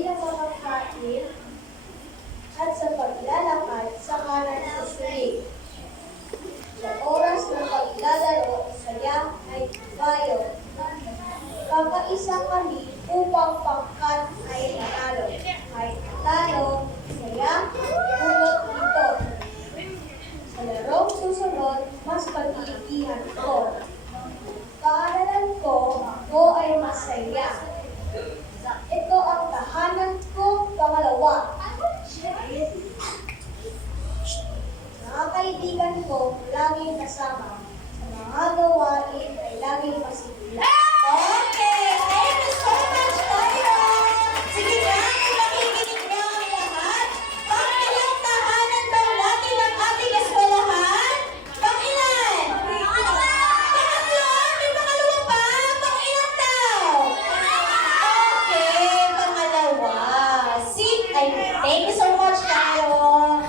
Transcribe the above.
ng mga kain at sa paglalakad sa kanan susunod. Sa oras ng paglalaro, saya ay bayo. Kakaisa kami upang pangkat ay manalo. Kahit talo, saya, bunot ito. Sa larong susunod, mas pag-iigihan ko. Kaaralan ko, ako ay masaya. Ito ang tahanan ko pangalawa. Mga kaibigan ko laging kasama. Sa mga gawain ay laging masigla. Okay, thank you so much, Tyron! Sige nga, kung nakikinig niyo ang lahat, pang-ilang tahanan daw natin ang ating eskwelahan? Pang-ilan? Pangatlo? May pangalawa pa? Pang-ilan daw? Okay, pangalawa. Thank you so much,